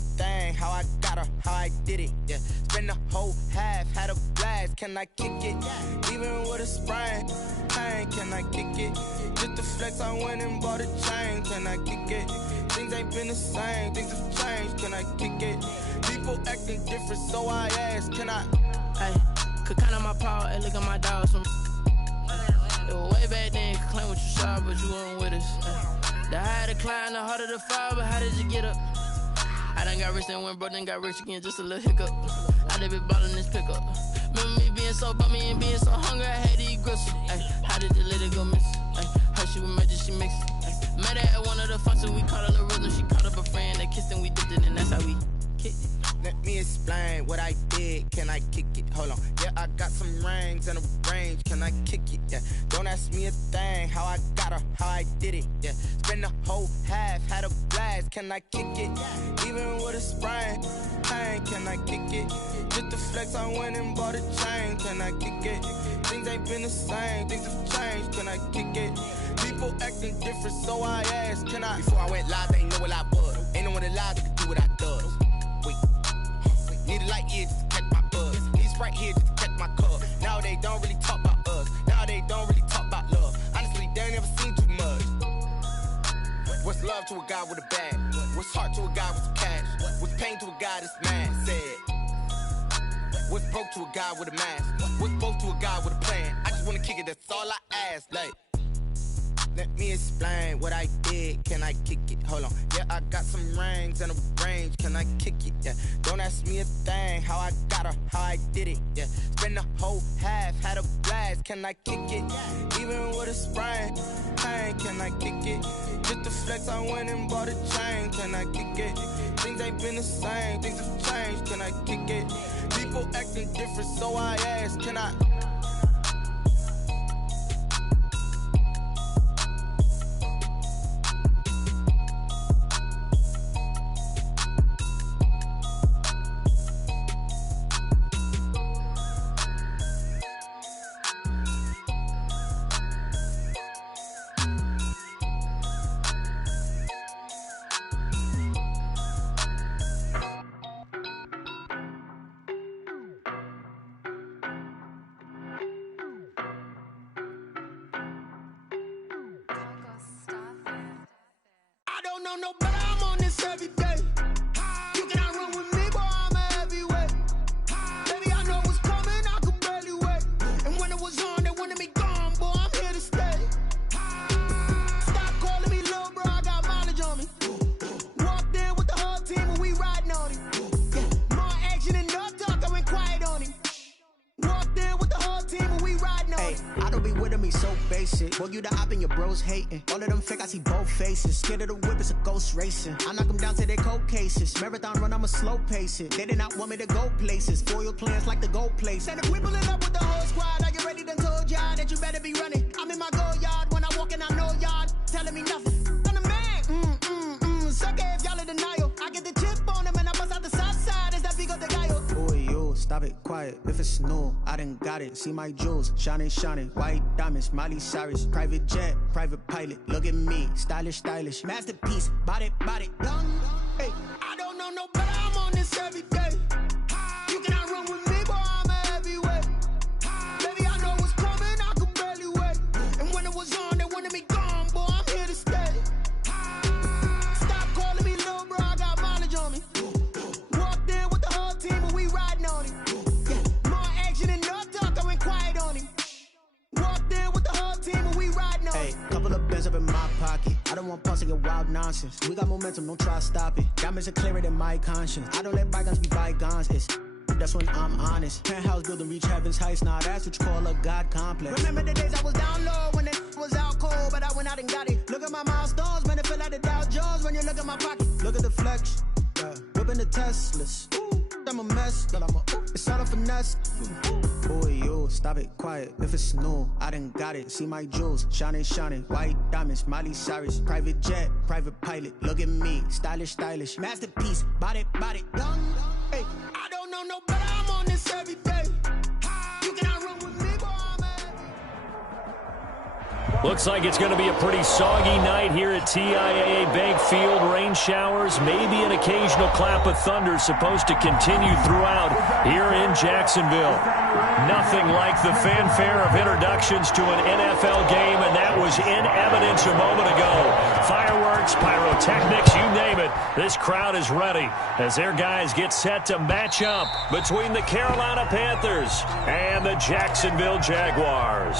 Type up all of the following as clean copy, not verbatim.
thing, how I got her, how I did it, yeah. Spend the whole half, had a blast, can I kick it? Even with a sprain, pain, can I kick it? Just to flex, I went and bought a chain, can I kick it? Things ain't been the same, things have changed, can I kick it? People acting different, so I ask, can I? Hey, could count on my power, and look at my dogs from. It was way back then, could claim what you saw, but you weren't with us. The higher the climb, the harder the fall, but how did you get up? I done got rich and went broke, then got rich again, just a little hiccup. I done been ballin' this pickup. Remember me being so bummy and being so hungry, I had to eat gristle. Ay, how did you let it go miss? Ay, her she was magic, she mixed it. Met her at one of the functions, we caught her the rhythm. She caught up a friend, they kissed and we dipped it, and that's how we kicked it. Let me explain what I did, can I kick it? Hold on, yeah, I got some rings and a range, can I kick it? Yeah, don't ask me a thing, how I got her, how I did it, yeah. Spend the whole half, had a blast, can I kick it? Even with a sprain, pain, can I kick it? Just to flex, I went and bought a chain, can I kick it? Things ain't been the same, things have changed, can I kick it? People acting different, so I asked, can I? Before I went live, they ain't know what I was. Ain't no one alive that could do what I does. Wait, need a light here just to catch my buzz. Need Sprite here just to catch my cup. Now they don't really talk about us. Now they don't really talk about love. Honestly, they ain't never seen too much. What's love to a guy with a bag? What's heart to a guy with some cash? What's pain to a guy that's mad? Said. What's broke to a guy with a mask? What's both to a guy with a plan? I just wanna kick it, that's all I ask. Like, let me explain what I did, can I kick it? Hold on, yeah, I got some rings and a range, can I kick it? Yeah, don't ask me a thing, how I got her, how I did it? Yeah, spend the whole half, had a blast, can I kick it? Even with a sprain, pain, can I kick it? Just to flex, I went and bought a chain, can I kick it? Things ain't been the same, things have changed, can I kick it? People acting different, so I ask, can I? Well, you the op and your bros hating. All of them fake, I see both faces. Scared of the whip, it's a ghost racing. I knock them down to their cold cases. Marathon run, I'ma slow pace it. They did not want me to go places. Foil plans like the gold place. And if we pulling up with the whole squad, I get ready done told y'all that you better be running. I'm in my go yard when I walk in, I know y'all telling me nothing. I'm the man, sucker if y'all in denial. I get the chip on them and I bust out the south side. Is that big of the guy? Boy, yo, stop it, quiet. If it's new, I done got it. See my jewels, shining, white diamonds, Miley Cyrus, private jet, private pilot. Look at me, stylish, masterpiece, body, young. Hey, I don't know no better, I'm on this every day. You cannot run with me, boy, I'm a heavyweight. Baby, I know what's coming, I could barely wait. And when it was on, they wanted me gone, boy, I'm here to stay. Stop calling me little bro, I got mileage on me. Walked in with the whole team and we riding on it. Yeah, more action and no talk, I went quiet on him. Walked in with the whole team and we riding on it. Hey, couple of bands up in my pocket. I don't want pulse to get wild nonsense. We got momentum, don't try to stop it. Diamonds are clearer than my conscience. I don't let bygones be bygones. That's when I'm honest. Penthouse building, reach heaven's heights. Now that's what you call a God complex. Remember the days I was down low when it was out cold, but I went out and got it. Look at my milestones, man, it feel like the Dow Jones when you look at my pocket. Look at the flex, yeah. Whipping the Teslas. I'm a mess, but it's all a finesse. Boy, yo, stop it, quiet. If it's new, I done got it. See my jewels, shining, white diamonds, Miley Cyrus, private jet, private pilot. Look at me, stylish, masterpiece, body, young. Hey, I don't know no better, I'm on this every day. You cannot run with me, boy, man. Looks like it's going to be a pretty soggy night here at TIAA Bank Field. Rain showers, maybe an occasional clap of thunder supposed to continue throughout here in Jacksonville. Nothing like the fanfare of introductions to an NFL game, and that was in evidence a moment ago. Fireworks, pyrotechnics, you name it. This crowd is ready as their guys get set to match up between the Carolina Panthers and the Jacksonville Jaguars.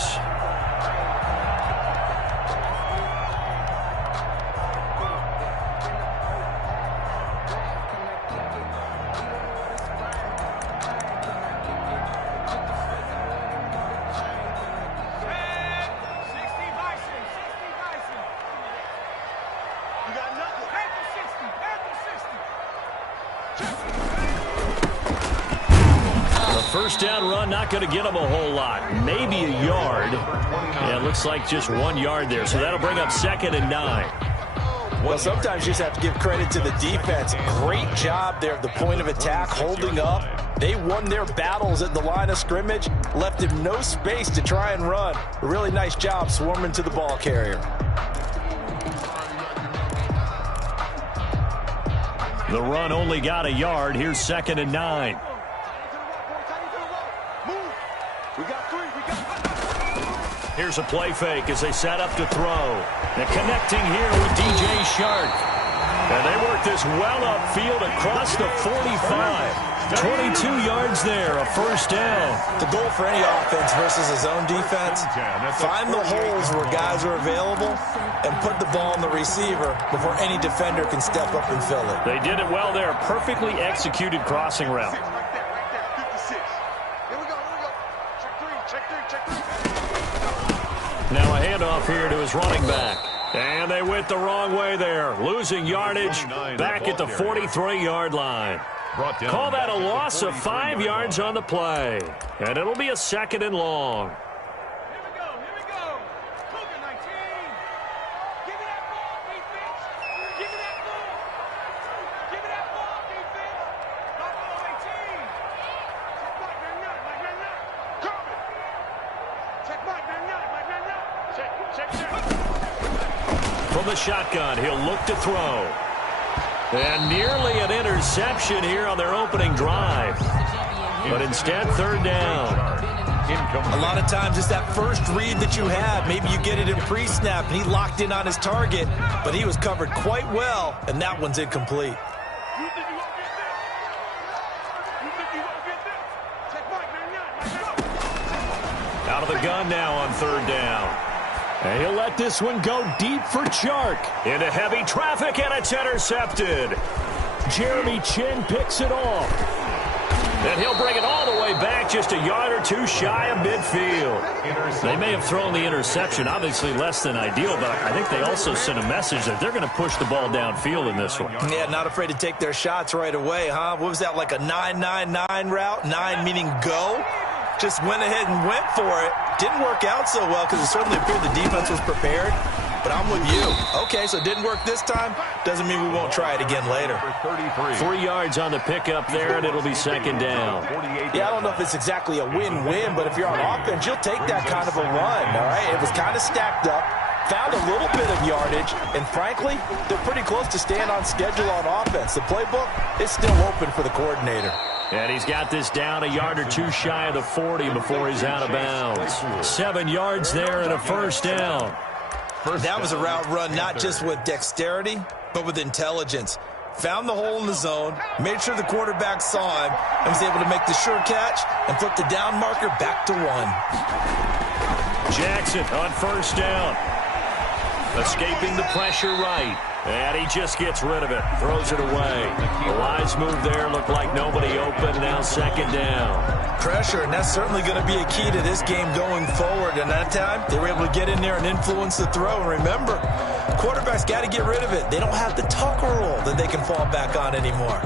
First down run, not going to get them a whole lot. Maybe a yard. Yeah, it looks like just 1 yard there. So that'll bring up 2nd and 9. Well, sometimes you just have to give credit to the defense. Great job there at the point of attack, holding up. They won their battles at the line of scrimmage, left him no space to try and run. A really nice job swarming to the ball carrier. The run only got a yard. Here's 2nd and 9. Here's a play fake as they set up to throw. They're connecting here with DJ Shark. And they work this well upfield across the 45. 22 yards there, a first down. The goal for any offense versus a zone defense, find the holes where guys are available and put the ball on the receiver before any defender can step up and fill it. They did it well there. Perfectly executed crossing route. Now a handoff here to his running back. And they went the wrong way there. Losing yardage back at the 43-yard line. Call that a loss of 5 yards on the play. And it'll be a 2nd and long. From the shotgun, he'll look to throw. And nearly an interception here on their opening drive. But instead, 3rd down. A lot of times it's that first read that you have. Maybe you get it in pre-snap, and he locked in on his target, but he was covered quite well, and that one's incomplete. Out of the gun now on 3rd down. And he'll let this one go deep for Chark. Into heavy traffic, and it's intercepted. Jeremy Chin picks it off. And he'll bring it all the way back, just a yard or two shy of midfield. They may have thrown the interception, obviously less than ideal, but I think they also sent a message that they're going to push the ball downfield in this one. Yeah, not afraid to take their shots right away, huh? What was that, like a 9-9-9 route? 9 meaning go? Just went ahead and went for it. Didn't work out so well because it certainly appeared the defense was prepared. But I'm with you. Okay, so it didn't work this time. Doesn't mean we won't try it again later. 3 yards on the pickup there, and it'll be 2nd down. Yeah, I don't know if it's exactly a win-win, but if you're on offense, you'll take that kind of a run, all right? It was kind of stacked up. Found a little bit of yardage, and frankly, they're pretty close to staying on schedule on offense. The playbook is still open for the coordinator. And he's got this down a yard or two shy of the 40 before he's out of bounds. 7 yards there and a first down. That was a route run not just with dexterity, but with intelligence. Found the hole in the zone, made sure the quarterback saw him, and was able to make the sure catch and flip the down marker back to 1. Jackson on first down. Escaping the pressure right. And he just gets rid of it. Throws it away. The wise move there. Looked like nobody open. Now 2nd down. Pressure, and that's certainly going to be a key to this game going forward. And that time, they were able to get in there and influence the throw. And remember, quarterbacks got to get rid of it. They don't have the tuck rule that they can fall back on anymore.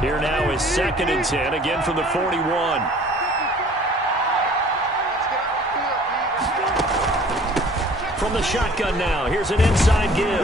Here now is 2nd and 10. Again from the 41. From the shotgun now, here's an inside give.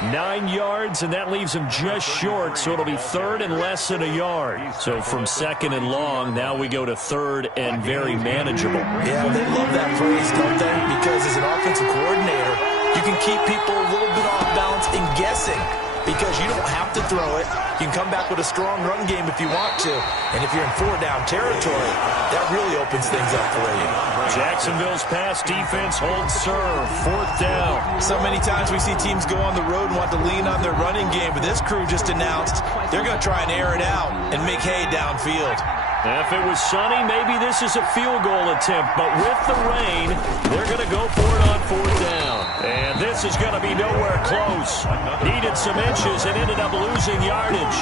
9 yards, and that leaves him just short, so it'll be 3rd and less than a yard. So from 2nd and long, now we go to 3rd and very manageable. Yeah, they love that phrase, don't they? Because as an offensive coordinator, you can keep people a little bit off balance and guessing because you don't have to throw it. You can come back with a strong run game if you want to. And if you're in 4-down territory, that really opens things up for you. Jacksonville's pass defense holds serve. 4th down. So many times we see teams go on the road and want to lean on their running game, but this crew just announced they're going to try and air it out and make hay downfield. If it was sunny, maybe this is a field goal attempt, but with the rain, they're going to go for it on 4th down. And this is going to be nowhere close. Needed some inches and ended up losing yardage.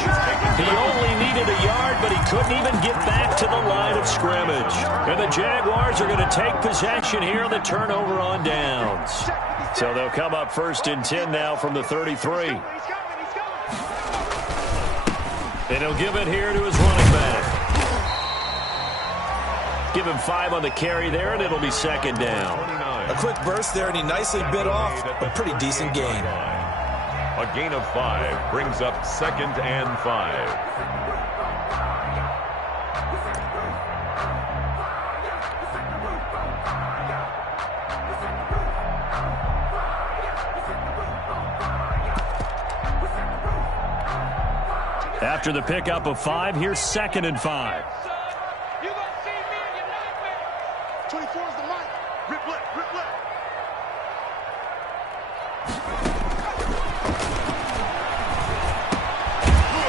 He only needed a yard, but he couldn't even get back to the line of scrimmage. And the Jaguars are going to take possession here on the turnover on downs. So they'll come up 1st and 10 now from the 33. And he'll give it here to his running back. Give him 5 on the carry there, and it'll be 2nd down. A quick burst there, and he nicely bit off a pretty decent gain. A gain of 5 brings up 2nd and 5. After the pickup of 5, here's 2nd and 5. 24 is the mic. Rip left, rip left.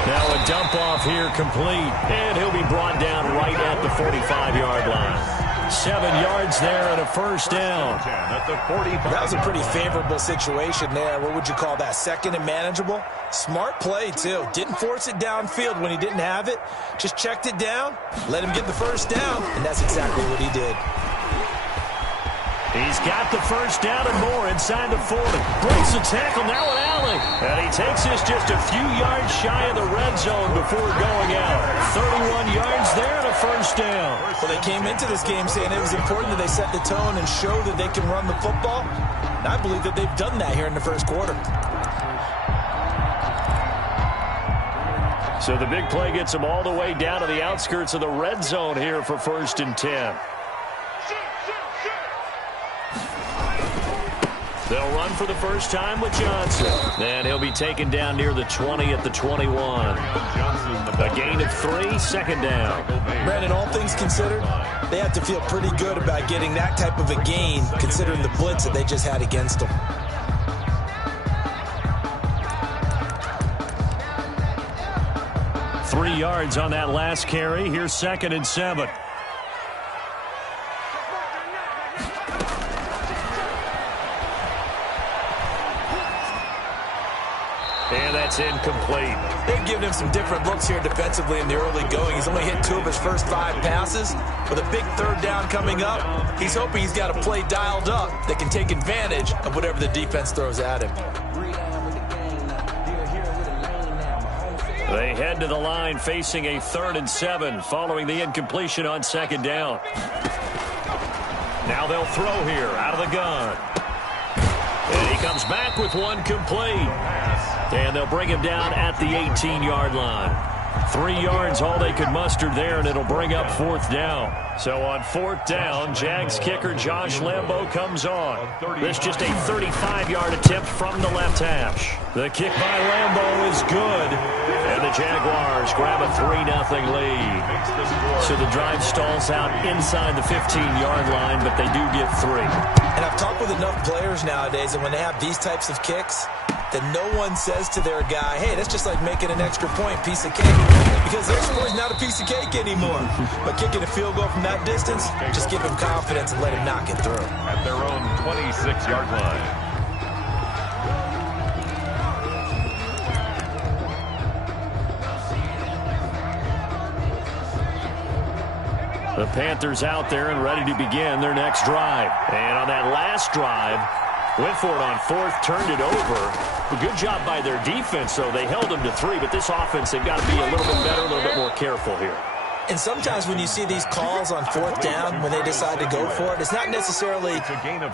Now a dump off here complete, and he'll be brought down right at the 45-yard line. 7 yards there and a 1st down. That was a pretty favorable situation there. What would you call that? 2nd and manageable? Smart play, too. Didn't force it downfield when he didn't have it. Just checked it down, let him get the 1st down, and that's exactly what he did. He's got the 1st down and more inside the 40. Breaks the tackle, now an alley. And he takes this just a few yards shy of the red zone before going out. 31 yards there and a 1st down. Well, they came into this game saying it was important that they set the tone and show that they can run the football. And I believe that they've done that here in the 1st quarter. So the big play gets them all the way down to the outskirts of the red zone here for 1st and 10. They'll run for the first time with Johnson. And he'll be taken down near the 20 at the 21. A gain of 3, 2nd down. Brandon, all things considered, they have to feel pretty good about getting that type of a gain, considering the blitz that they just had against them. Three yards on that last carry. Here's 2nd and 7. And that's incomplete. They've given him some different looks here defensively in the early going. He's only hit 2 of his first 5 passes. With a big 3rd down coming up, he's hoping he's got a play dialed up that can take advantage of whatever the defense throws at him. They head to the line facing a 3rd and 7 following the incompletion on 2nd down. Now they'll throw here out of the gun. And he comes back with one complete. And they'll bring him down at the 18-yard line. 3 yards, all they could muster there, and it'll bring up 4th down. So on 4th down, Jags kicker Josh Lambo comes on. This just a 35-yard attempt from the left hash. The kick by Lambo is good. And the Jaguars grab a 3-0 lead. So the drive stalls out inside the 15-yard line, but they do get 3. And I've talked with enough players nowadays, and when they have these types of kicks, that no one says to their guy, hey, that's just like making an extra point, piece of cake. Because the extra point is not a piece of cake anymore. But kicking a field goal from that distance, just give him confidence and let him knock it through. At their own 26-yard line. The Panthers out there and ready to begin their next drive. And on that last drive, went for it on 4th, turned it over. A good job by their defense, though. They held them to 3, but this offense, they've got to be a little bit better, a little bit more careful here. And sometimes when you see these calls on fourth down, when they decide to go for it, it's not necessarily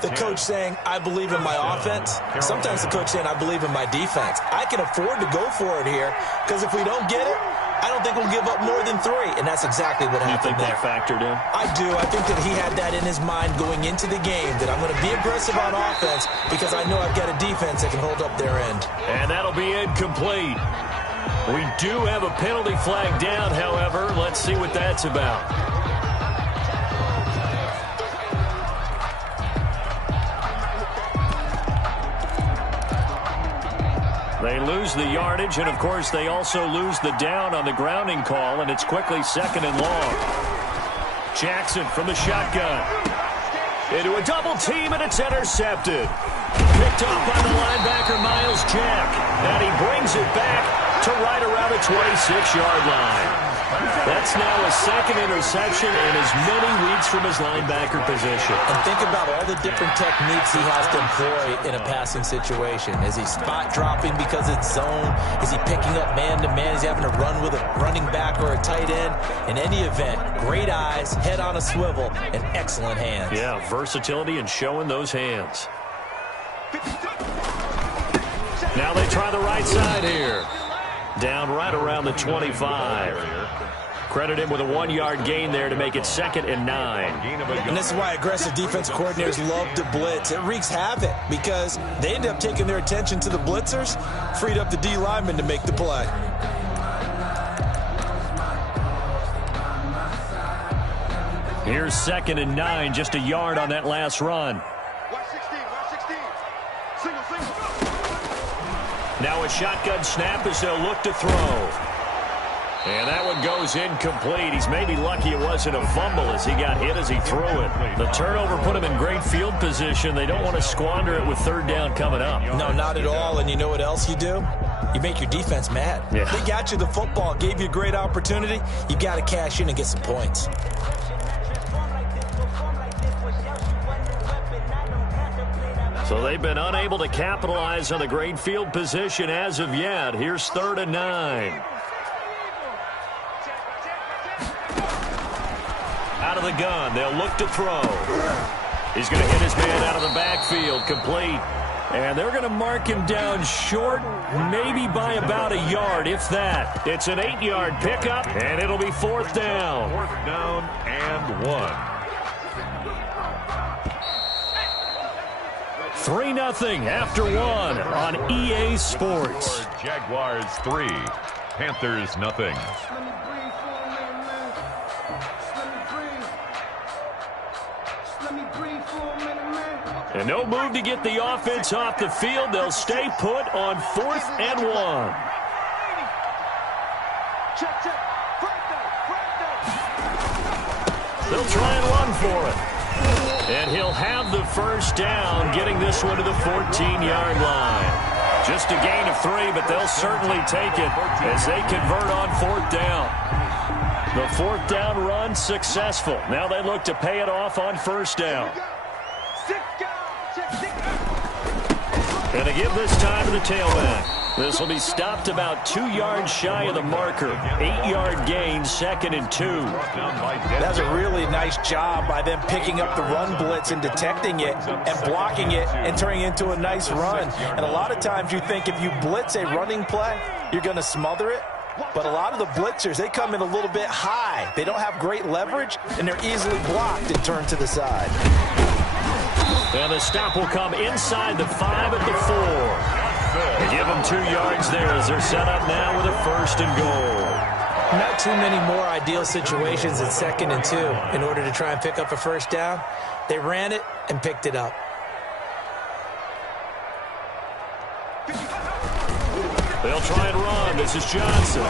the coach saying, I believe in my offense. Sometimes the coach saying, I believe in my defense. I can afford to go for it here because if we don't get it, I don't think we'll give up more than 3. And that's exactly what happened there. You think that factored in? I do. I think that he had that in his mind going into the game, that I'm going to be aggressive on offense because I know I've got a defense that can hold up their end. And that'll be incomplete. We do have a penalty flag down, however. Let's see what that's about. They lose the yardage, and, of course, they also lose the down on the grounding call, and it's quickly 2nd and long. Jackson from the shotgun. Into a double team, and it's intercepted. Picked up by the linebacker, Miles Jack. And he brings it back to right around the 26-yard line. That's now a 2nd interception in as many weeks from his linebacker position. And think about all the different techniques he has to employ in a passing situation. Is he spot dropping because it's zone? Is he picking up man-to-man? Is he having to run with a running back or a tight end? In any event, great eyes, head on a swivel, and excellent hands. Yeah, versatility and showing those hands. Now they try the right side here. Down right around the 25. Credit him with a 1-yard gain there to make it 2nd and 9. And this is why aggressive defense coordinators love to blitz. It wreaks havoc because they end up taking their attention to the blitzers, freed up the D lineman to make the play. Here's 2nd and 9, just a yard on that last run. Now a shotgun snap as they'll look to throw. And that one goes incomplete. He's maybe lucky it wasn't a fumble as he got hit as he threw it. The turnover put him in great field position. They don't want to squander it with 3rd down coming up. No, not at all. And you know what else you do? You make your defense mad. Yeah. They got you the football, gave you a great opportunity. You got to cash in and get some points. So they've been unable to capitalize on the great field position as of yet. Here's 3rd and 9. Out of the gun, they'll look to throw. He's going to hit his man out of the backfield, complete. And they're going to mark him down short, maybe by about a yard, if that. It's an 8-yard pickup, and it'll be 4th down. 4th down and 1. 3-0 after 1 on EA Sports. Jaguars 3, Panthers 0. And no move to get the offense off the field. They'll stay put on 4th and 1. They'll try and run for it. And he'll have the 1st down, getting this one to the 14-yard line. Just a gain of 3, but they'll certainly take it as they convert on 4th down. The 4th down run successful. Now they look to pay it off on 1st down. And they give this time to the tailback. This will be stopped about 2 yards shy of the marker. 8-yard gain, 2nd and 2. That's a really nice job by them picking up the run blitz and detecting it and blocking it and turning it into a nice run. And a lot of times you think if you blitz a running play, you're going to smother it. But a lot of the blitzers, they come in a little bit high. They don't have great leverage, and they're easily blocked and turned to the side. And the stop will come inside the 5 at the 4. They give them 2 yards there as they're set up now with a 1st and goal. Not too many more ideal situations at 2nd and 2 in order to try and pick up a 1st down. They ran it and picked it up. They'll try and run. This is Johnson.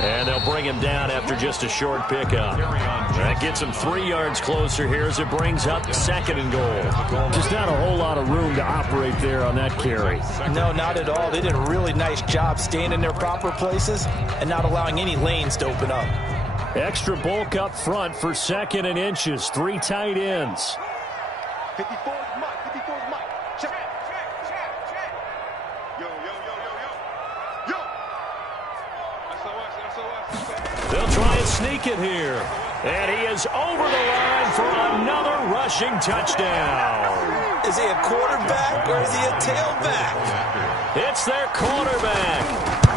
And they'll bring him down after just a short pickup. That gets him 3 yards closer here as it brings up 2nd and goal. Just not a whole lot of room to operate there on that carry. No, not at all. They did a really nice job staying in their proper places and not allowing any lanes to open up. Extra bulk up front for 2nd and inches. 3 tight ends. 54 is Mike. 54 is Mike. Check. Yo. Yo. They'll try and sneak it here. And he is over the line for another rushing touchdown. Is he a quarterback or is he a tailback? It's their quarterback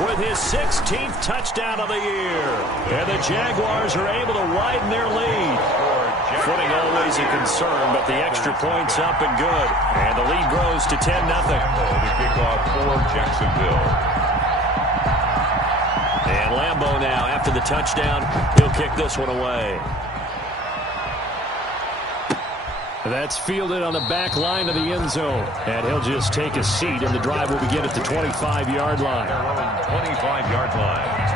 with his 16th touchdown of the year. And the Jaguars are able to widen their lead. Footing always a concern, but the extra point's up and good. And the lead grows to 10-0. The kickoff for Jacksonville. And Lambeau now, after the touchdown, he'll kick this one away. That's fielded on the back line of the end zone. And he'll just take a seat, and the drive will begin at the 25-yard line. 25-yard line.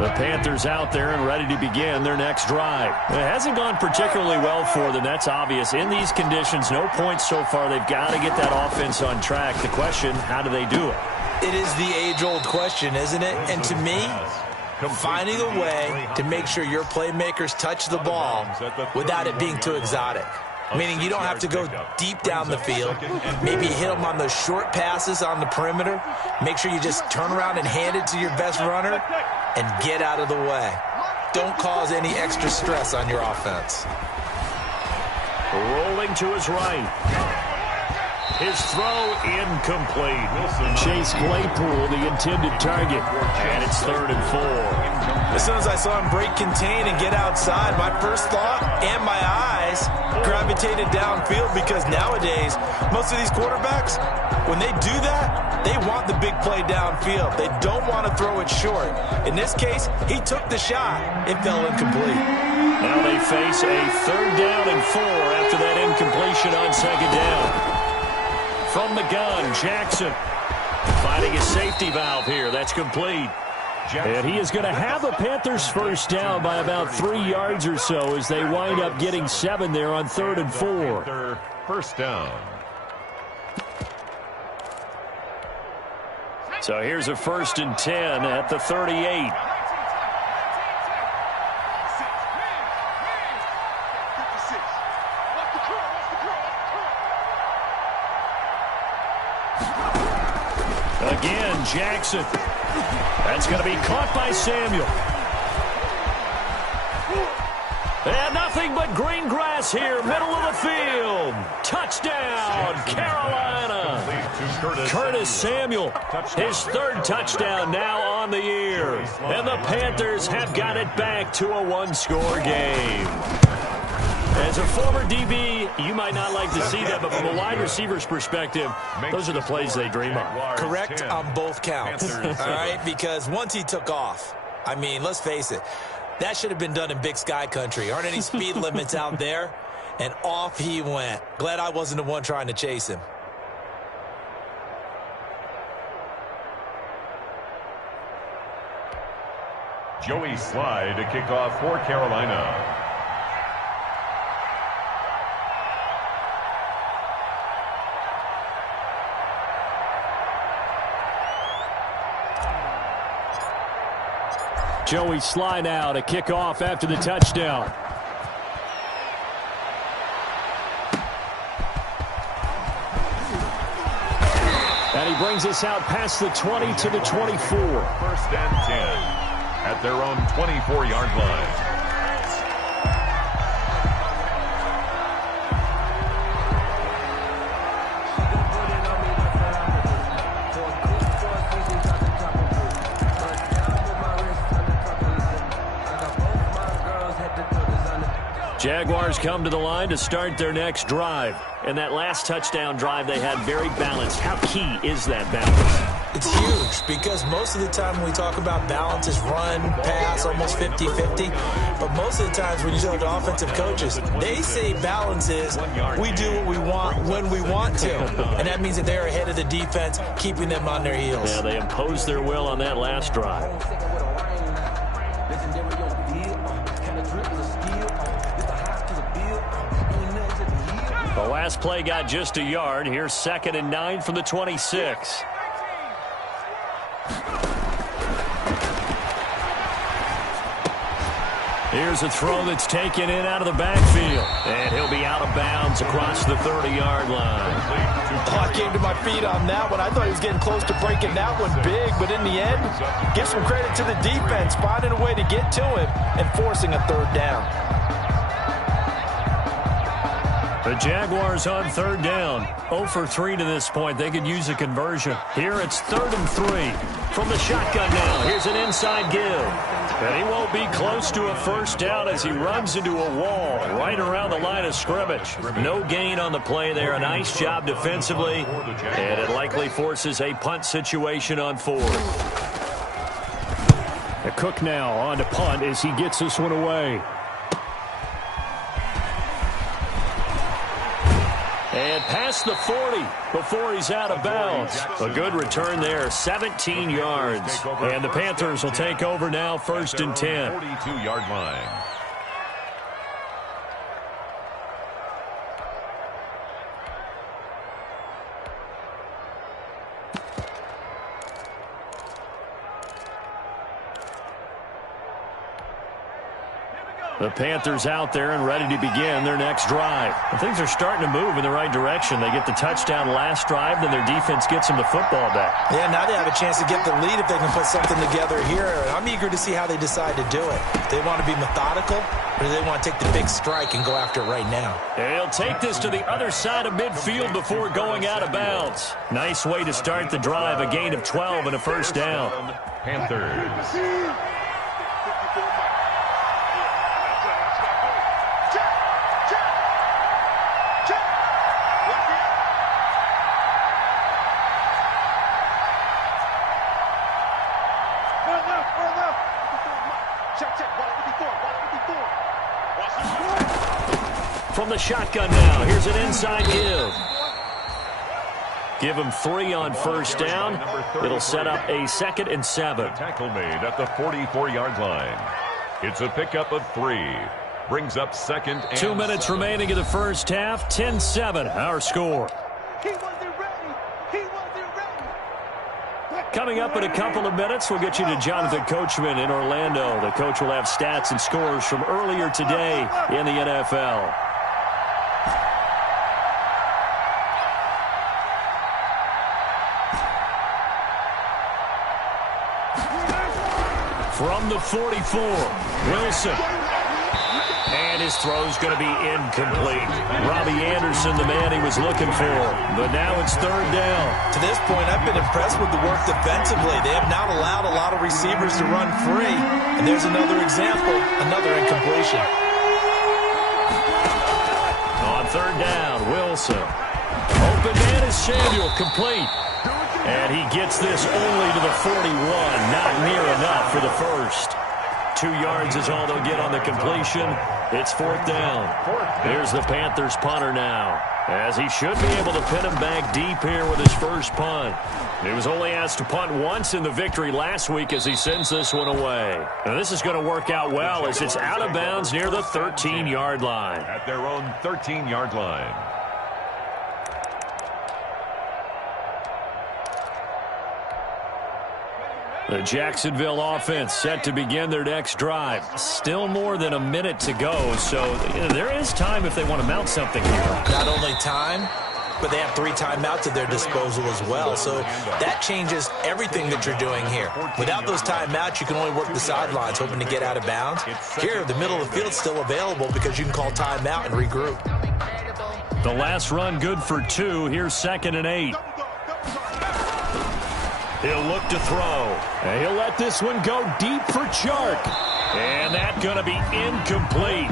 The Panthers out there and ready to begin their next drive. It hasn't gone particularly well for them. That's obvious. In these conditions, no points so far. They've got to get that offense on track. The question, how do they do it? It is the age-old question, isn't it? And to me, finding a way to make sure your playmakers touch the ball without it being too exotic. Meaning you don't have to go deep down the field. Maybe hit them on those short passes on the perimeter. Make sure you just turn around and hand it to your best runner and get out of the way. Don't cause any extra stress on your offense. Rolling to his right. His throw incomplete. Chase Claypool, the intended target. And it's 3rd and 4. As soon as I saw him break contain and get outside, my first thought and my eyes gravitated downfield, because nowadays, most of these quarterbacks, when they do that, they want the big play downfield. They don't want to throw it short. In this case, he took the shot. It fell incomplete. Now they face a 3rd down and 4 after that incompletion on 2nd down. From the gun, Jackson finding his safety valve here. That's complete. And he is going to have the Panthers first down by about 3 yards or so as they wind up getting 7 there on 3rd and 4. First down. So here's a 1st and 10 at the 38. Again, Jackson. That's going to be caught by Samuel. And nothing but green grass here, middle of the field. Touchdown, Carolina. Curtis Samuel, his 3rd touchdown now on the year. And the Panthers have got it back to a 1-score game. As a former DB, you might not like to see that, but from a wide receiver's perspective, those are the plays they dream of. Correct on both counts, all right? Because once he took off, I mean, let's face it, that should have been done in Big Sky Country. Aren't any speed limits out there? And off he went. Glad I wasn't the one trying to chase him. Joey Slye to kick off for Carolina. Joey Slye now to kick off after the touchdown. And he brings us out past the 20 to the 24. 1st and 10 at their own 24-yard line. Jaguars come to the line to start their next drive. And that last touchdown drive they had very balanced. How key is that balance? It's huge, because most of the time when we talk about balance is run, pass, almost 50-50. But most of the times when you talk to offensive coaches, they say balance is we do what we want when we want to. And that means that they're ahead of the defense, keeping them on their heels. Yeah, they imposed their will on that last drive. The last play got just a yard. Here's 2nd and 9 from the 26. Here's a throw that's taken in out of the backfield. And he'll be out of bounds across the 30-yard line. I came to my feet on that one. I thought he was getting close to breaking that one big, but in the end, give some credit to the defense, finding a way to get to him and forcing a third down. The Jaguars on third down. 0 for 3 to this point. They could use a conversion. Here it's 3rd and 3. From the shotgun now, here's an inside give. And he won't be close to a first down as he runs into a wall right around the line of scrimmage. No gain on the play there. A nice job defensively. And it likely forces a punt situation on 4th. Cook now on to punt as he gets this one away. And past the 40 before he's out of bounds. A good return there, 17 yards. And the Panthers will take over now, 1st and 10. 42-yard line. The Panthers out there and ready to begin their next drive. And things are starting to move in the right direction. They get the touchdown last drive, then their defense gets them the football back. Yeah, now they have a chance to get the lead if they can put something together here. I'm eager to see how they decide to do it. Do they want to be methodical, or do they want to take the big strike and go after it right now? They'll take this to the other side of midfield before going out of bounds. Nice way to start the drive, a gain of 12 and a first down. Panthers. From the shotgun now, here's an inside give. Give him 3 on first down. It'll set up a 2nd and 7. Tackle made at the 44-yard line. It's a pickup of 3. Brings up 2nd and 2 minutes 7. remaining in the first half. 10-7, our score. Coming up in a couple of minutes, we'll get you to Jonathan Coachman in Orlando. The coach will have stats and scores from earlier today in the NFL. From the 44, Wilson. And his throw's going to be incomplete. Robbie Anderson, the man he was looking for. But now it's 3rd down. To this point, I've been impressed with the work defensively. They have not allowed a lot of receivers to run free. And there's another example, another incompletion. On 3rd down, Wilson. Open man is Samuel, complete. And he gets this only to the 41. Not near enough for the first. 2 yards is all they'll get on the completion. It's 4th down. Here's the Panthers punter now, as he should be able to pin him back deep here with his first punt. He was only asked to punt once in the victory last week as he sends this one away. Now this is going to work out well as it's out of bounds near the 13-yard line. At their own 13-yard line. The Jacksonville offense set to begin their next drive. Still more than a minute to go, so there is time if they want to mount something here. Not only time, but they have 3 timeouts at their disposal as well. So that changes everything that you're doing here. Without those timeouts, you can only work the sidelines, hoping to get out of bounds. Here, the middle of the field's still available because you can call timeout and regroup. The last run good for 2. Here's 2nd and 8. He'll look to throw. And he'll let this one go deep for Chark. And that's going to be incomplete.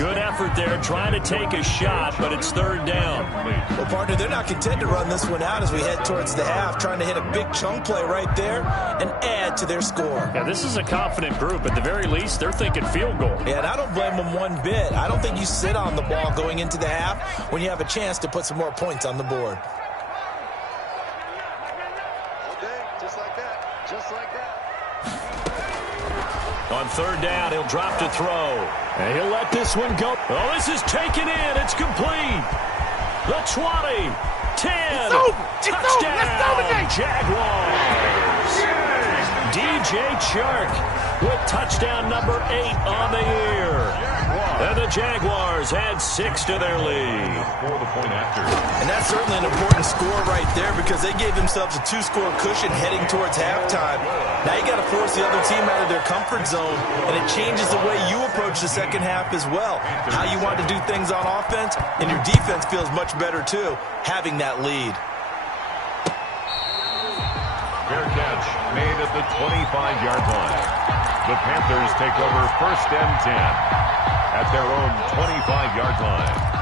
Good effort there, trying to take a shot, but it's 3rd down. Well, partner, they're not content to run this one out as we head towards the half, trying to hit a big chunk play right there and add to their score. Yeah, this is a confident group. At the very least, they're thinking field goal. Yeah, and I don't blame them one bit. I don't think you sit on the ball going into the half when you have a chance to put some more points on the board. On 3rd down, he'll drop to throw. And he'll let this one go. Oh, this is taken in. It's complete. The 20, 10, touchdown, Jaguars. DJ Chark with touchdown number 8 on the year. And the Jaguars add 6 to their lead. For the point after. And that's certainly an important score right there because they gave themselves a 2-score cushion heading towards halftime. Now you got to force the other team out of their comfort zone, and it changes the way you approach the second half as well. How you want to do things on offense, and your defense feels much better too, having that lead. Fair catch made at the 25-yard line. The Panthers take over 1st and 10 at their own 25-yard line.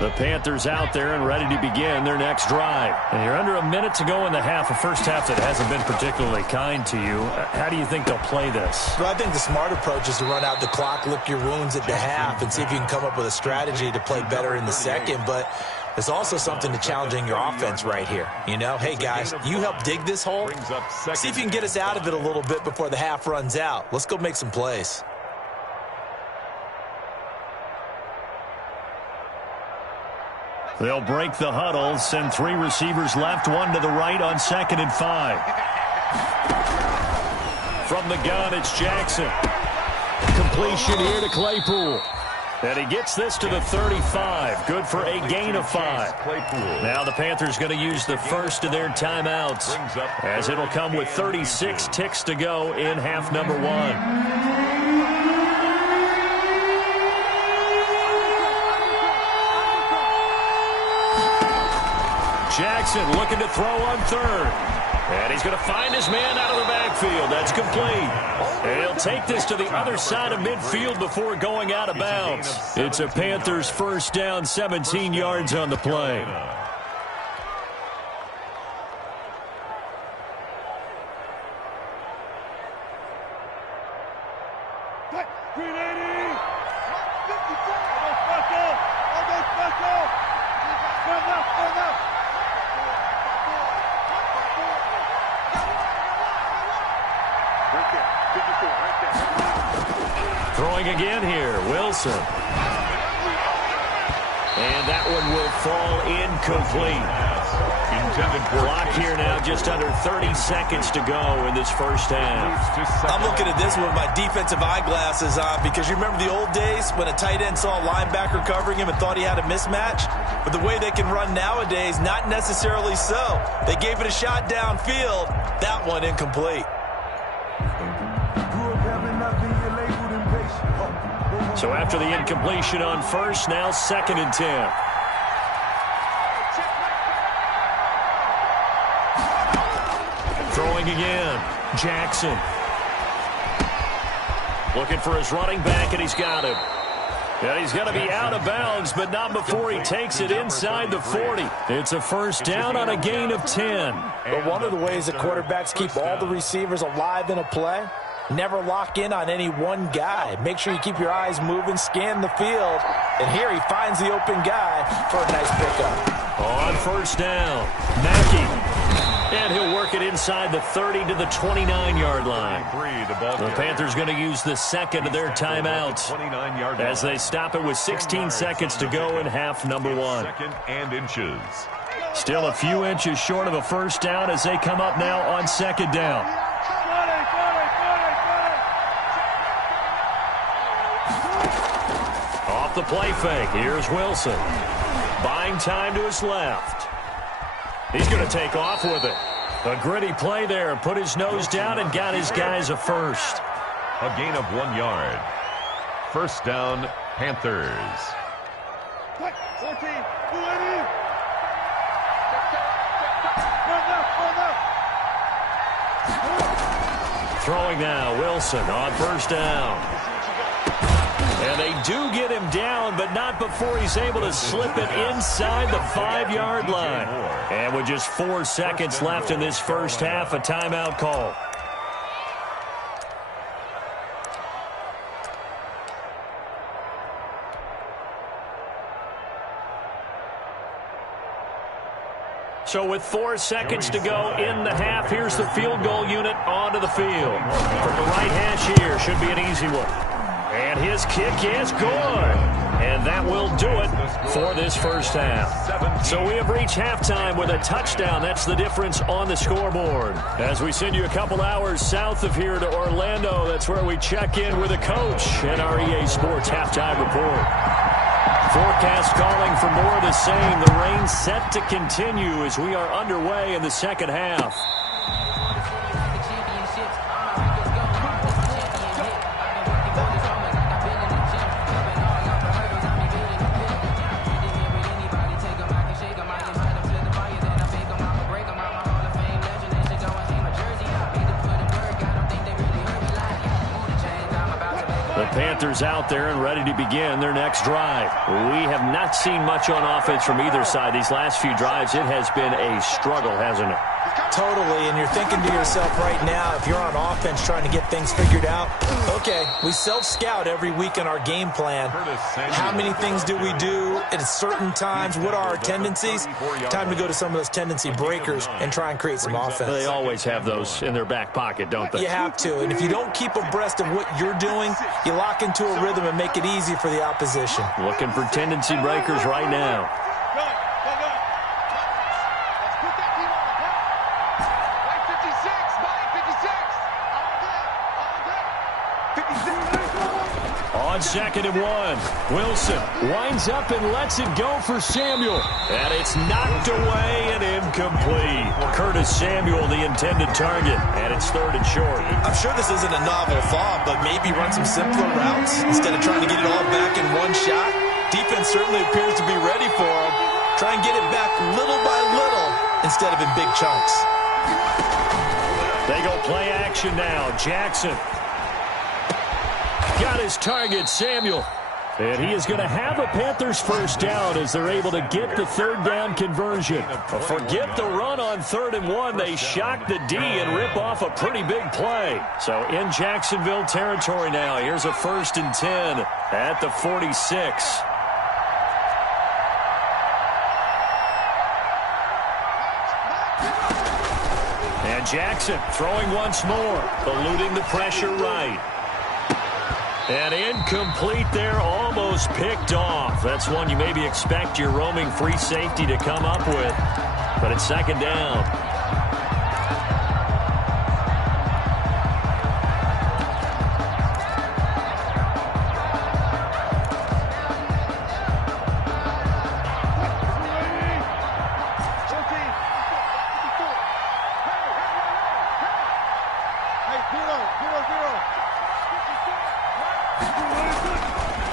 The Panthers out there and ready to begin their next drive. And you're under a minute to go in the half, a first half that hasn't been particularly kind to you. How do you think they'll play this? Well, I think the smart approach is to run out the clock, lick your wounds at the half, and see if you can come up with a strategy to play better in the second. But there's also something to challenging your offense right here. You know, hey, guys, you help dig this hole. See if you can get us out of it a little bit before the half runs out. Let's go make some plays. They'll break the huddle, send 3 receivers left, 1 to the right on 2nd and 5. From the gun, it's Jackson. Completion here to Claypool. And he gets this to the 35. Good for a gain of 5. Now the Panthers going to use the first of their timeouts, as it'll come with 36 ticks to go in half number 1. Jackson looking to throw on 3rd. And he's going to find his man out of the backfield. That's complete. And he'll take this to the other side of midfield before going out of bounds. It's a Panthers first down, 17 yards on the play. Throwing again here, Wilson. And that one will fall incomplete. Clock here now, just under 30 seconds to go in this first half. I'm looking at this with my defensive eyeglasses on because you remember the old days when a tight end saw a linebacker covering him and thought he had a mismatch? But the way they can run nowadays, not necessarily so. They gave it a shot downfield. That one incomplete. So after the incompletion on first, now 2nd and 10. Throwing again, Jackson. Looking for his running back, and he's got him. And he's going to be out of bounds, but not before he takes it inside the 40. It's a first down on a gain of 10. But one of the ways that quarterbacks keep all the receivers alive in a play, never lock in on any one guy. Make sure you keep your eyes moving, scan the field. And here he finds the open guy for a nice pickup. On first down, Mackey. And he'll work it inside the 30 to the 29-yard line. The Panthers going to use the second of their timeouts as they stop it with 16 seconds to go in half number 1. Second and inches. Still a few inches short of a first down as they come up now on 2nd down. Off the play fake, here's Wilson. Buying time to his left. He's going to take off with it. A gritty play there. Put his nose down and got his guys a first. A gain of 1 yard. First down, Panthers. Throwing now, Wilson on first down. And they do get him down, but not before he's able to slip it inside the 5-yard line. And with just 4 seconds left in this first half, a timeout call. So with 4 seconds to go in the half, here's the field goal unit onto the field. From the right hash here, should be an easy one. And his kick is good. And that will do it for this first half. So we have reached halftime with a touchdown. That's the difference on the scoreboard. As we send you a couple hours south of here to Orlando, that's where we check in with a coach and our EA Sports halftime report. Forecast calling for more of the same. The rain set to continue as we are underway in the second half. Panthers out there and ready to begin their next drive. We have not seen much on offense from either side. These last few drives, it has been a struggle, hasn't it? Totally, and you're thinking to yourself right now, if you're on offense trying to get things figured out, okay, we self-scout every week in our game plan. How many things do we do at certain times? What are our tendencies? Time to go to some of those tendency breakers and try and create some offense. They always have those in their back pocket, don't they? You have to, and if you don't keep abreast of what you're doing, you lock into a rhythm and make it easy for the opposition. Looking for tendency breakers right now. On 2nd and 1, Wilson winds up and lets it go for Samuel. And it's knocked away and incomplete. Curtis Samuel, the intended target, and it's 3rd and short. I'm sure this isn't a novel thought, but maybe run some simpler routes instead of trying to get it all back in one shot. Defense certainly appears to be ready for him. Try and get it back little by little instead of in big chunks. They go play action now. Jackson got his target, Samuel. And he is going to have a Panthers first down as they're able to get the 3rd down conversion. Forget the run on 3rd and 1. They shock the D and rip off a pretty big play. So in Jacksonville territory now. Here's a 1st and 10 at the 46. And Jackson throwing once more, eluding the pressure right. And incomplete there, almost picked off. That's one you maybe expect your roaming free safety to come up with. But it's 2nd down.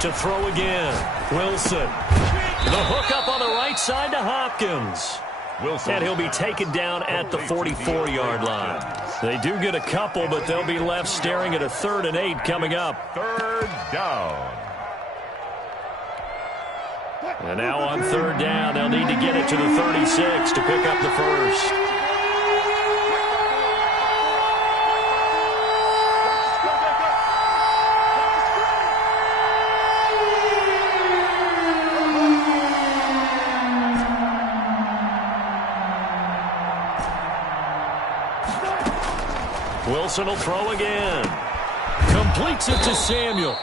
To throw again, Wilson. The hook up on the right side to Hopkins. And he'll be taken down at the 44-yard line. They do get a couple, but they'll be left staring at a 3rd and 8 coming up. 3rd down. And now on 3rd down, they'll need to get it to the 36 to pick up the first. Wilson will throw again. Completes it to Samuel.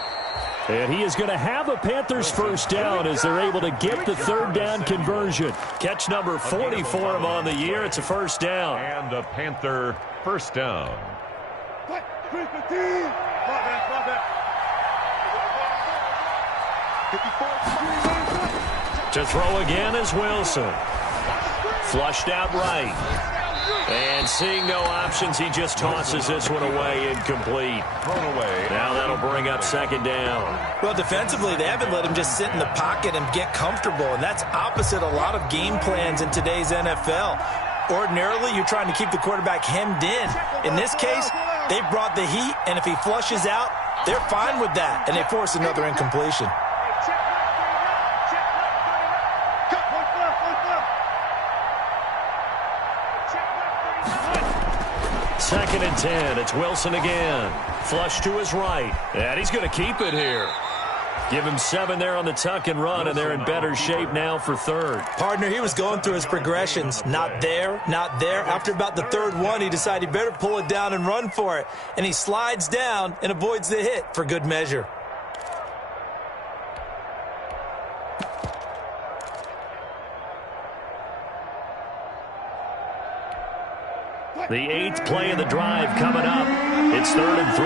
And he is going to have a Panthers first down as they're able to get the 3rd down conversion. Catch number 40 for him on the year. It's a first down. And a Panther first down. To throw again is Wilson. Flushed out right. And seeing no options, he just tosses this one away, incomplete. Thrown away. Now that'll bring up 2nd down. Well, defensively, they haven't let him just sit in the pocket and get comfortable, and that's opposite a lot of game plans in today's NFL. Ordinarily, you're trying to keep the quarterback hemmed in. In this case, they brought the heat, and if he flushes out, they're fine with that, and they force another incompletion. Second and 10. It's Wilson again. Flush to his right. And he's going to keep it here. Give him 7 there on the tuck and run, and they're in better shape now for third. Partner, he was going through his progressions. Not there, not there. After about the third one, he decided he better pull it down and run for it. And he slides down and avoids the hit for good measure. The 8th play of the drive coming up. It's 3rd and 3.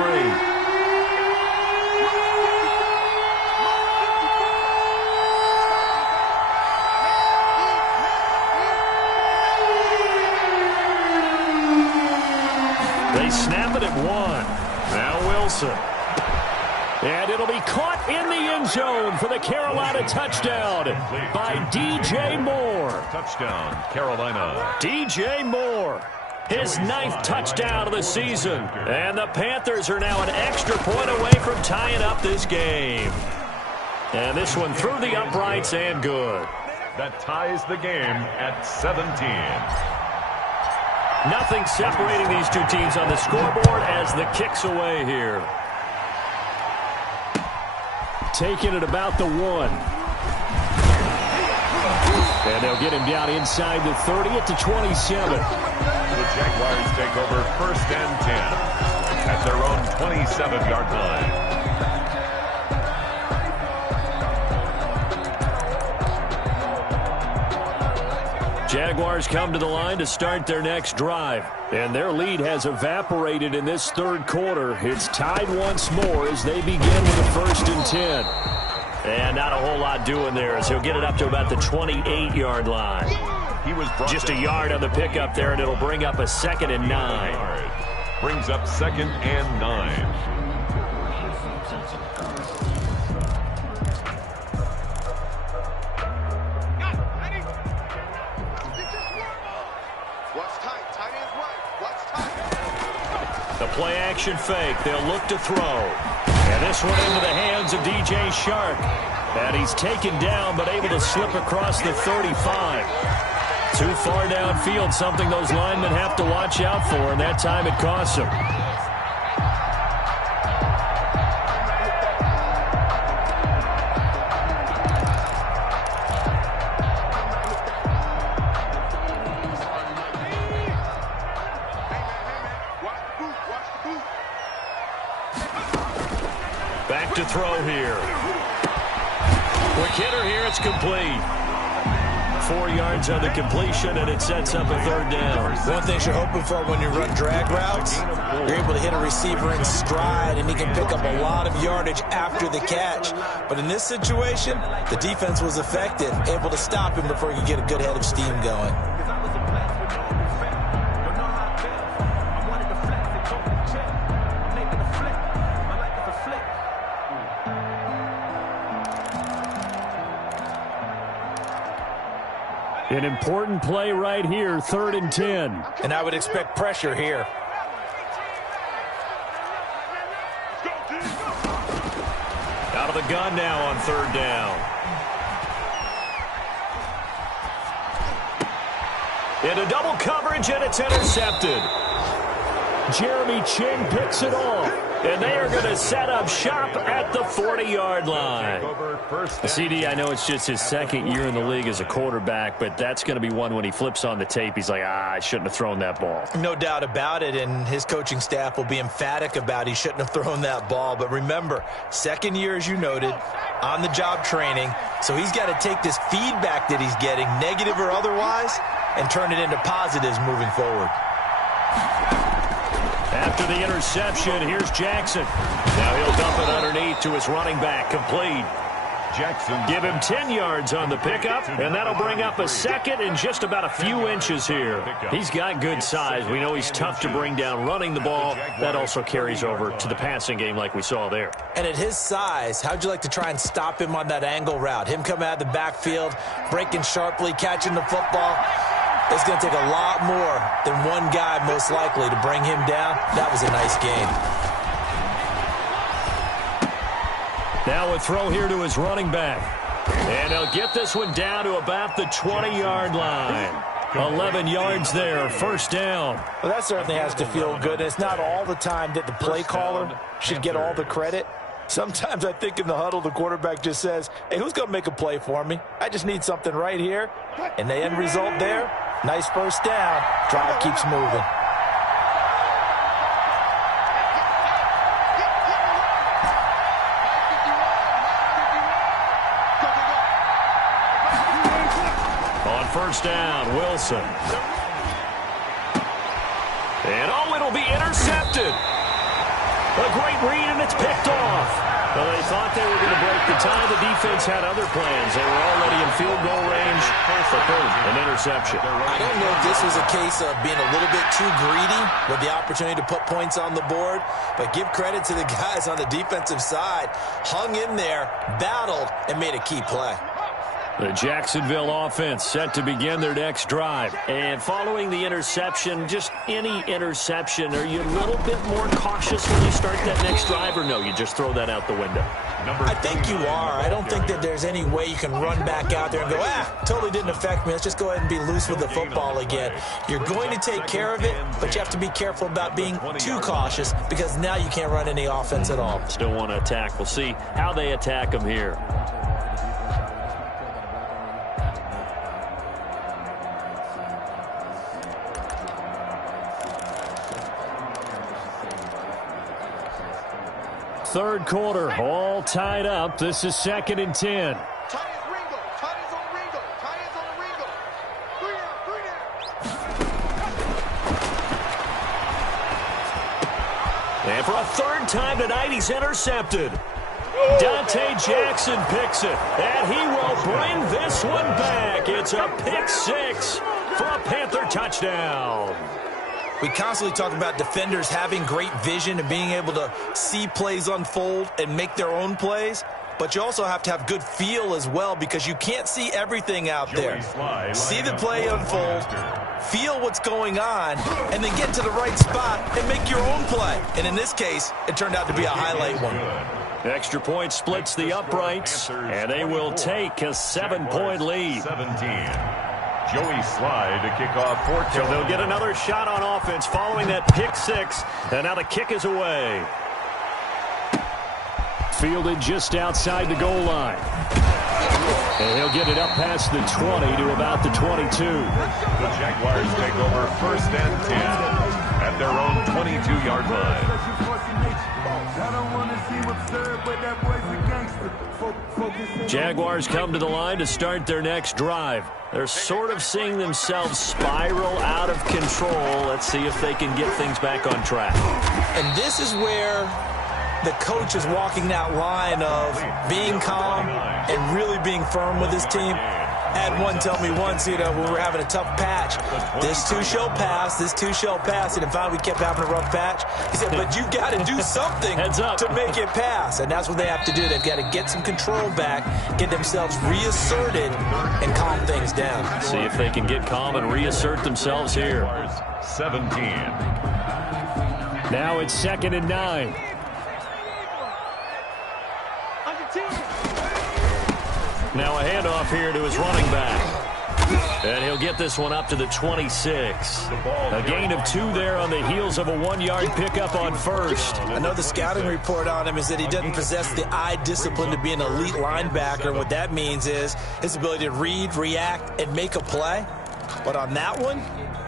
They snap it at 1. Now Wilson. And it'll be caught in the end zone for the Carolina touchdown by DJ Moore. Touchdown, Carolina. DJ Moore, his 9th touchdown of the season. And the Panthers are now an extra point away from tying up this game. And this one through the uprights and good. That ties the game at 17. Nothing separating these two teams on the scoreboard as the kick's away here. Taking it about the 1. And they'll get him down inside the 30 at the 27. The Jaguars take over 1st and 10 at their own 27-yard line. Jaguars come to the line to start their next drive. And their lead has evaporated in this 3rd quarter. It's tied once more as they begin with the 1st and 10. And not a whole lot doing there as he'll get it up to about the 28-yard line. He was just a yard on the pickup there, and it'll bring up a 2nd and 9. Brings up 2nd and 9. The play-action fake. They'll look to throw. And this one into the hands of DJ Shark. And he's taken down but able to slip across the 35. Too far downfield, something those linemen have to watch out for, and that time it costs them. Back to throw here. Quick hitter here, it's complete. 4 yards on the completion, and it sets up a 3rd down. One thing you're hoping for when you run drag routes, you're able to hit a receiver in stride, and he can pick up a lot of yardage after the catch. But in this situation, the defense was effective, able to stop him before he could get a good head of steam going. An important play right here, 3rd and 10. And I would expect pressure here. Out of the gun now on 3rd down. Into double coverage, and it's intercepted. Jeremy Ching picks it off. And they are going to set up shop at the 40-yard line. CD, I know it's just his 2nd year in the league as a quarterback, but that's going to be one when he flips on the tape. He's like, I shouldn't have thrown that ball. No doubt about it, and his coaching staff will be emphatic about he shouldn't have thrown that ball. But remember, 2nd year, as you noted, on-the-job training, so he's got to take this feedback that he's getting, negative or otherwise, and turn it into positives moving forward. After the interception, here's Jackson. Now he'll dump it underneath to his running back, complete. Jackson. Give him 10 yards on the pickup, and that'll bring up a 2nd and just about a few inches here. He's got good size. We know he's tough to bring down running the ball. That also carries over to the passing game like we saw there. And at his size, how'd you like to try and stop him on that angle route? Him coming out of the backfield, breaking sharply, catching the football. It's going to take a lot more than one guy, most likely, to bring him down. That was a nice game. Now a throw here to his running back. And he'll get this one down to about the 20-yard line. 11 yards there, 1st down. Well, that certainly has to feel good. It's not all the time that the play caller should get all the credit. Sometimes I think in the huddle, the quarterback just says, hey, who's going to make a play for me? I just need something right here. And the end result there, nice first down. Drive keeps moving. On first down, Wilson. And it'll be intercepted. A great read, and it's picked off. Well, they thought they were going to break the tie. The defense had other plans. They were already in field goal range. But boom, an interception. I don't know if this was a case of being a little bit too greedy with the opportunity to put points on the board, but give credit to the guys on the defensive side. Hung in there, battled, and made a key play. The Jacksonville offense set to begin their next drive. And following the interception, just any interception, are you a little bit more cautious when you start that next drive, or no, you just throw that out the window? I think you are. I don't think that there's any way you can run back out there and go, totally didn't affect me. Let's just go ahead and be loose with the football again. You're going to take care of it, but you have to be careful about being too cautious because now you can't run any offense at all. Still want to attack. We'll see how they attack them here. Third quarter, all tied up. This is 2nd and 10. And for a third time tonight, he's intercepted. Dante Jackson picks it, and he will bring this one back. It's a pick six for a Panther touchdown. We constantly talk about defenders having great vision and being able to see plays unfold and make their own plays. But you also have to have good feel as well because you can't see everything out there. See the play unfold, feel what's going on, and then get to the right spot and make your own play. And in this case, it turned out to be a highlight one. Extra point splits the uprights, and they will take a 7-point lead. 17. Joey Slye to kick off 4. So they'll get another shot on offense following that pick six, and now the kick is away. Fielded just outside the goal line. And he'll get it up past the 20 to about the 22. The Jaguars take over 1st and 10 at their own 22-yard line. Jaguars come to the line to start their next drive. They're sort of seeing themselves spiral out of control. Let's see if they can get things back on track. And this is where the coach is walking that line of being calm and really being firm with his team. I had one tell me once, when we were having a tough patch, this too shall pass, this too shall pass. And finally we kept having a rough patch. He said, but you've got to do something to make it pass. And that's what they have to do. They've got to get some control back, get themselves reasserted, and calm things down. See if they can get calm and reassert themselves here. 17. Now it's 2nd and 9. Now a handoff here to his running back. And he'll get this one up to the 26. A gain of 2 there on the heels of a 1-yard pickup on first. I know the scouting report on him is that he doesn't possess the eye discipline to be an elite linebacker. And what that means is his ability to read, react, and make a play. But on that one,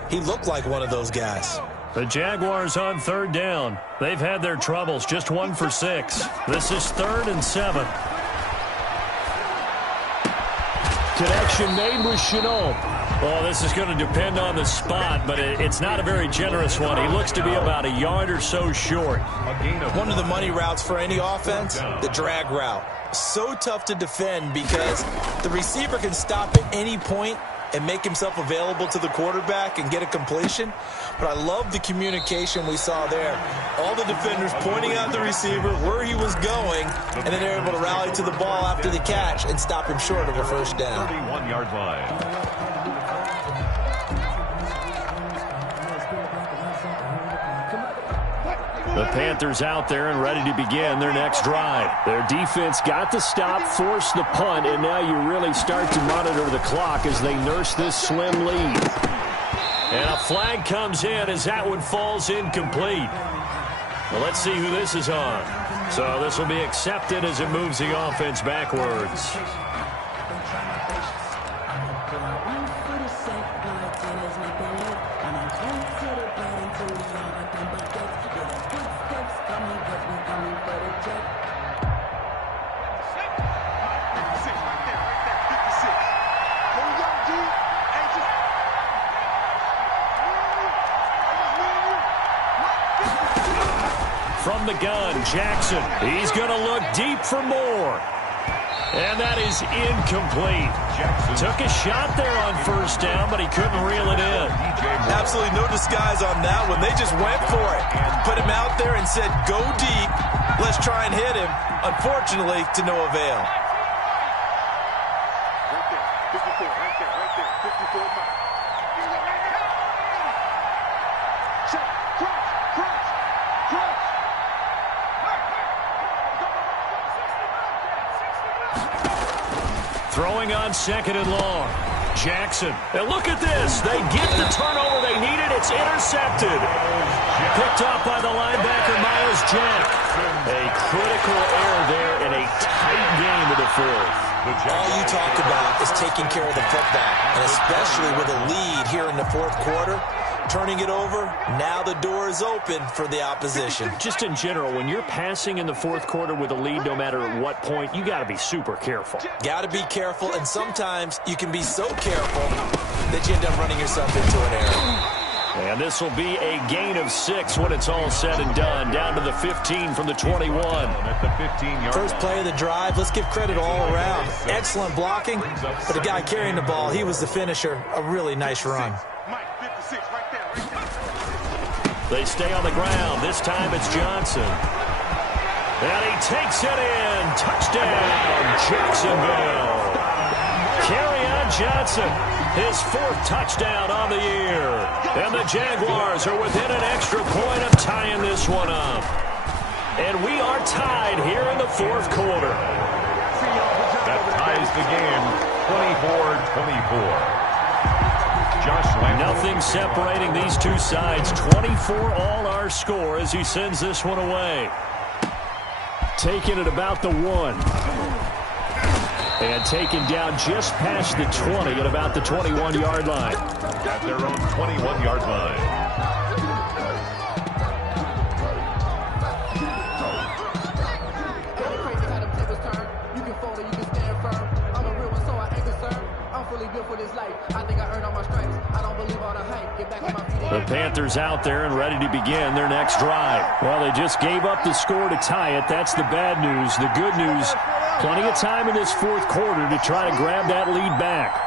he looked like one of those guys. The Jaguars on 3rd down. They've had their troubles, just 1 for 6. This is 3rd and 7. Connection made with Chenault. Well, this is going to depend on the spot, but it's not a very generous one. He looks to be about a yard or so short. One of the money routes for any offense, the drag route. So tough to defend because the receiver can stop at any point and make himself available to the quarterback and get a completion. But I love the communication we saw there. All the defenders pointing out the receiver, where he was going, and then they're able to rally to the ball after the catch and stop him short of a first down. 31-yard line. The Panthers out there and ready to begin their next drive. Their defense got the stop, forced the punt, and now you really start to monitor the clock as they nurse this slim lead. And a flag comes in as that one falls incomplete. Well, let's see who this is on. So this will be accepted as it moves the offense backwards. From the gun, Jackson. He's going to look deep for more. And that is incomplete. Took a shot there on first down, but he couldn't reel it in. Absolutely no disguise on that one. They just went for it. Put him out there and said, go deep. Let's try and hit him. Unfortunately, to no avail. Right there. 54, right there, right there. 54 miles. Check, cross, cross, cross. Throwing on second and long. Jackson. And look at this. They get the turnover they needed. It's intercepted. Picked off by the linebacker, Miles Jack. A critical error there in a tight game of the fourth. All you talk about is taking care of the football, and especially with a lead here in the fourth quarter. Turning it over, now the door is open for the opposition. Just in general, when you're passing in the fourth quarter with a lead, no matter at what point, you got to be super careful. Got to be careful, and sometimes you can be so careful that you end up running yourself into an error. And this will be a gain of 6 when it's all said and done. Down to the 15 from the 21. At the 15-yard First play of the drive, let's give credit all around. Excellent blocking, but the guy carrying the ball, he was the finisher. A really nice run. They stay on the ground. This time it's Johnson. And he takes it in. Touchdown, Jacksonville. Kerryon Johnson, his 4th touchdown on the year. And the Jaguars are within an extra point of tying this one up. And we are tied here in the fourth quarter. that ties the game 24-24. Nothing separating these two sides. 24 all our score as he sends this one away. Taking it about the 1. And taken down just past the 20 at about the 21-yard line. At their own 21-yard line. The Panthers out there and ready to begin their next drive. Well, they just gave up the score to tie it. That's the bad news. The good news, plenty of time in this fourth quarter to try to grab that lead back.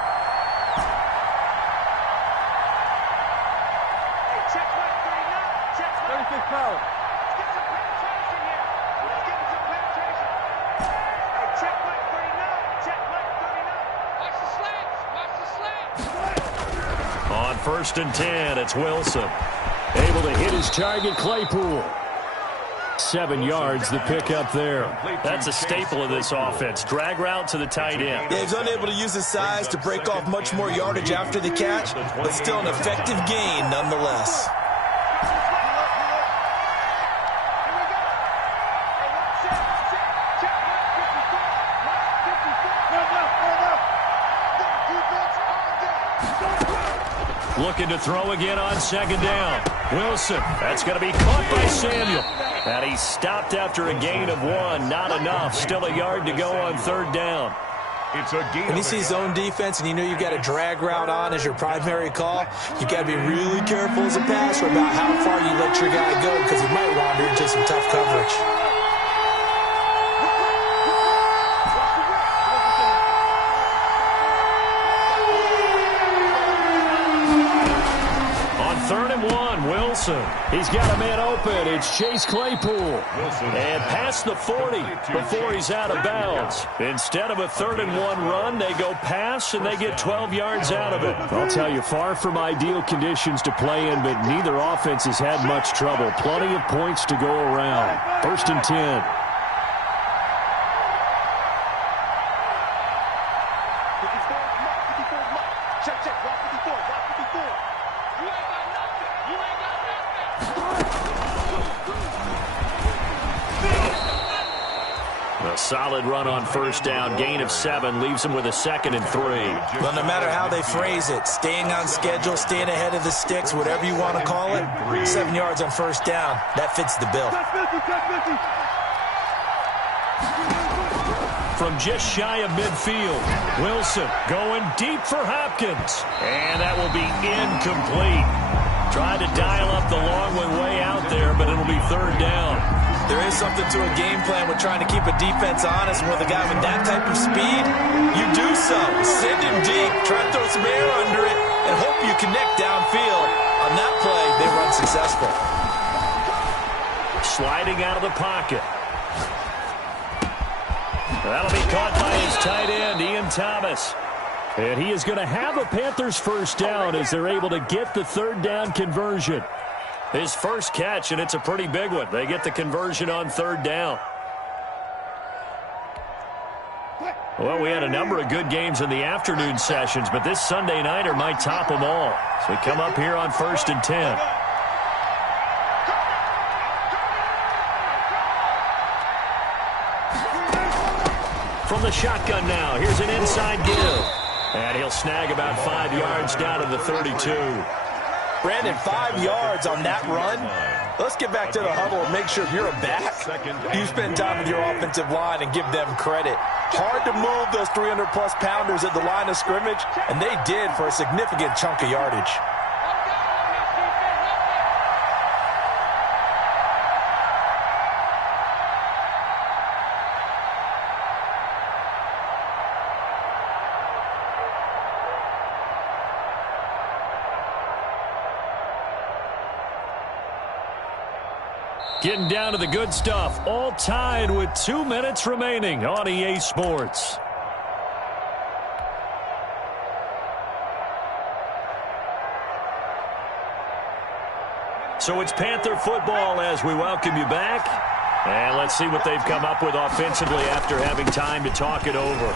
First and 10, it's Wilson. Able to hit his target, Claypool. 7 yards, the pick up there. That's a staple of this offense. Drag route to the tight end. Yeah, he's unable to use his size to break off much more yardage after the catch, but still an effective gain nonetheless. Looking to throw again on second down. Wilson, that's going to be caught by Samuel. And he stopped after a gain of 1. Not enough. Still a yard to go on third down. It's a gain. When you see zone defense and you know you've got a drag route on as your primary call, you've got to be really careful as a passer about how far you let your guy go because he might wander into some tough coverage. Third and 1, Wilson. He's got a man open. It's Chase Claypool. And past the 40 before he's out of bounds. Instead of a 3rd and 1 run, they go pass and they get 12 yards out of it. I'll tell you, far from ideal conditions to play in, but neither offense has had much trouble. Plenty of points to go around. 1st and 10. A solid run on first down. Gain of 7 leaves him with a 2nd and 3. Well, no matter how they phrase it, staying on schedule, staying ahead of the sticks, whatever you want to call it, 7 yards on first down, that fits the bill. From just shy of midfield, Wilson going deep for Hopkins. And that will be incomplete. Tried to dial up the long one way out there, but it'll be 3rd down. There is something to a game plan with trying to keep a defense honest. And with a guy with that type of speed, you do so. Send him deep, try to throw some air under it, and hope you connect downfield. On that play, they run successful. Sliding out of the pocket. That'll be caught by his tight end, Ian Thomas. And he is going to have a Panthers first down as they're able to get the 3rd down conversion. His first catch, and it's a pretty big one. They get the conversion on 3rd down. Well, we had a number of good games in the afternoon sessions, but this Sunday nighter might top them all. So we come up here on 1st and 10. From the shotgun now, here's an inside give. And he'll snag about 5 yards down to the 32. Brandon, 5 yards on that run. Let's get back to the huddle and make sure if you're a back, you spend time with your offensive line and give them credit. Hard to move those 300-plus pounders at the line of scrimmage, and they did for a significant chunk of yardage. Getting down to the good stuff, all tied with 2 minutes remaining on EA Sports. So it's Panther football as we welcome you back. And let's see what they've come up with offensively after having time to talk it over.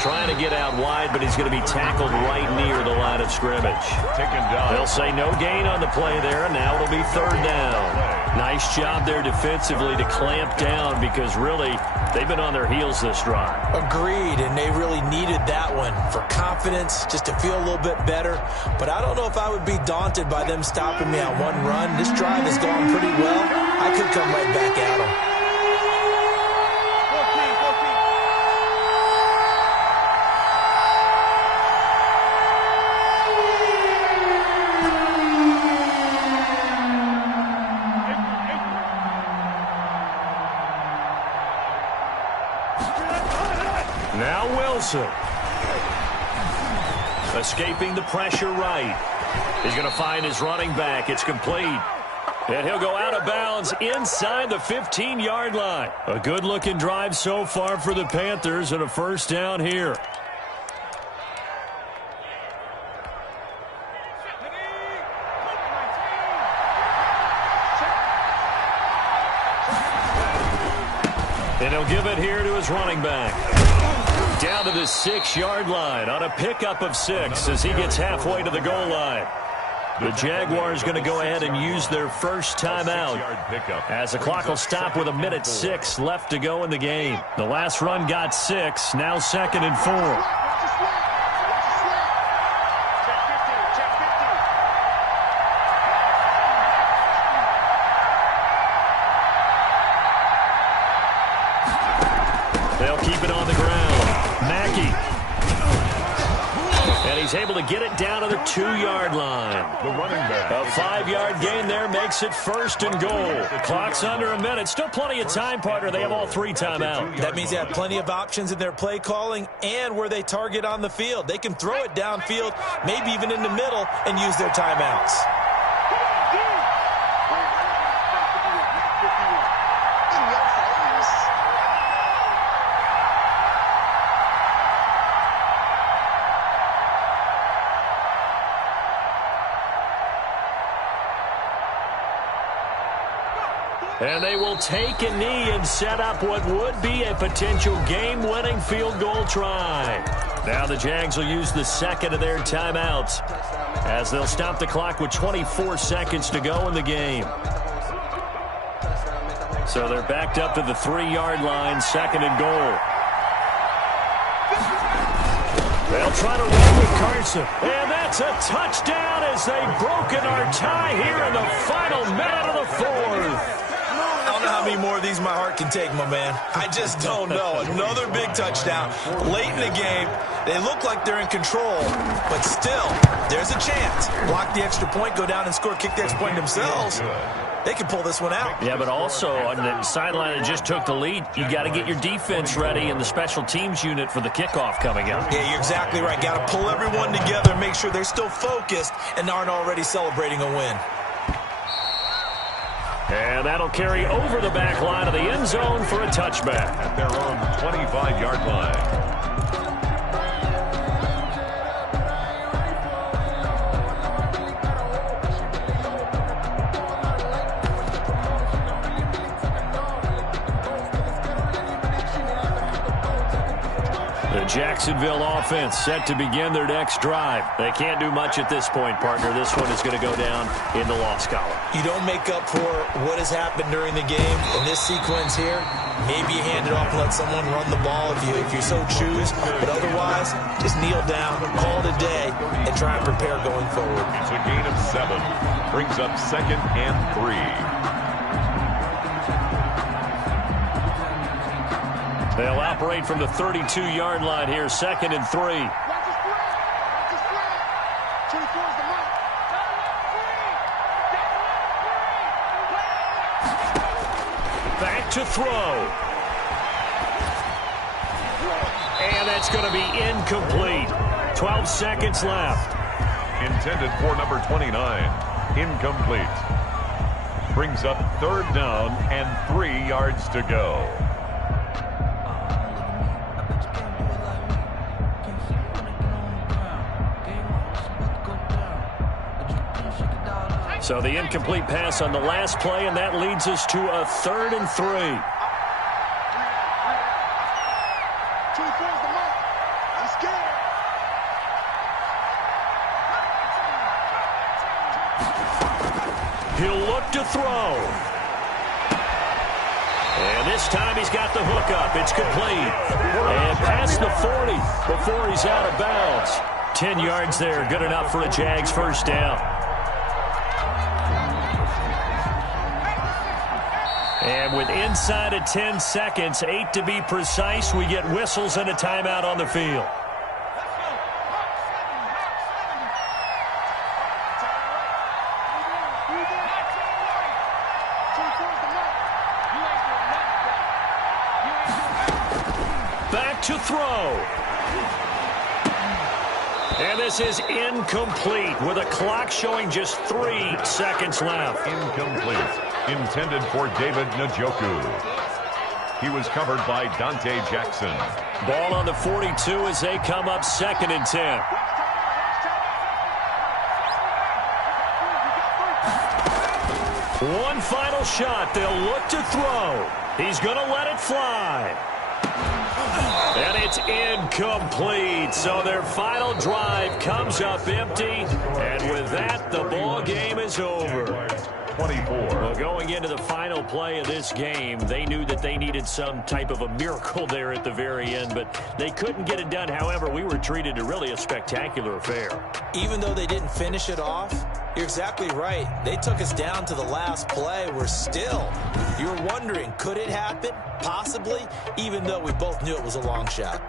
Trying to get out wide, but he's going to be tackled right near the line of scrimmage. They'll say no gain on the play there, and now it'll be 3rd down. Nice job there defensively to clamp down because really they've been on their heels this drive. Agreed, and they really needed that one for confidence, just to feel a little bit better. But I don't know if I would be daunted by them stopping me on one run. This drive has gone pretty well. I could come right back at them. Now Wilson. Escaping the pressure right. He's going to find his running back. It's complete. And he'll go out of bounds inside the 15-yard line. A good-looking drive so far for the Panthers and a first down here. And he'll give it here to his running back. Down to the 6-yard line on a pickup of 6 as he gets halfway to the goal line. The Jaguars going to go ahead and use their first timeout as the clock will stop with 1:06 left to go in the game. The last run got 6, now 2nd and 4. They'll keep it on the ground. Mackey. And he's able to get it down to the 2-yard line. The running back. A 5-yard gain there makes it 1st and goal. The clock's under a minute. Still plenty of time, partner. They have all 3 timeouts. That means they have plenty of options in their play calling and where they target on the field. They can throw it downfield, maybe even in the middle, and use their timeouts. And they will take a knee and set up what would be a potential game-winning field goal try. Now the Jags will use the 2nd of their timeouts as they'll stop the clock with 24 seconds to go in the game. So they're backed up to the 3-yard line, 2nd and goal. They'll try to run with Carson. And that's a touchdown as they've broken our tie here in the final minute of the 4th. I don't know how many more of these my heart can take, my man. I just don't know. Another big touchdown late in the game. They look like they're in control, but still, there's a chance. Block the extra point, go down and score, kick the extra point themselves. They can pull this one out. Yeah, but also on the sideline that just took the lead, you got to get your defense ready and the special teams unit for the kickoff coming up. Yeah, you're exactly right. Got to pull everyone together and make sure they're still focused and aren't already celebrating a win. And that'll carry over the back line of the end zone for a touchback. At their own 25-yard line. The Jacksonville offense set to begin their next drive. They can't do much at this point, partner. This one is going to go down in the loss column. You don't make up for what has happened during the game. In this sequence here, maybe you hand it off and let someone run the ball if you so choose. But otherwise, just kneel down, call it a day, and try and prepare going forward. It's a gain of 7. Brings up 2nd and 3. They'll operate from the 32-yard line here, 2nd and 3. Back to throw. And that's going to be incomplete. 12 seconds left. Intended for number 29. Incomplete. Brings up 3rd down and 3 yards to go. So the incomplete pass on the last play, and that leads us to a 3rd and 3. He'll look to throw. And this time he's got the hook up. It's complete. And past the 40 before he's out of bounds. 10 yards there, good enough for a Jags first down. And with inside of 10 seconds, 8 to be precise, we get whistles and a timeout on the field. Back to throw. And this is incomplete with a clock showing just 3 seconds left. Incomplete. Intended for David Njoku. He was covered by Dante Jackson. Ball on the 42 as they come up 2nd and 10. One final shot. They'll look to throw. He's going to let it fly. And it's incomplete. So their final drive comes up empty. And with that, the ball game is over. 24. Well, going into the final play of this game, they knew that they needed some type of a miracle there at the very end, but they couldn't get it done. However, we were treated to really a spectacular affair. Even though they didn't finish it off, you're exactly right. They took us down to the last play. We're still, you're wondering, could it happen? Possibly, even though we both knew it was a long shot.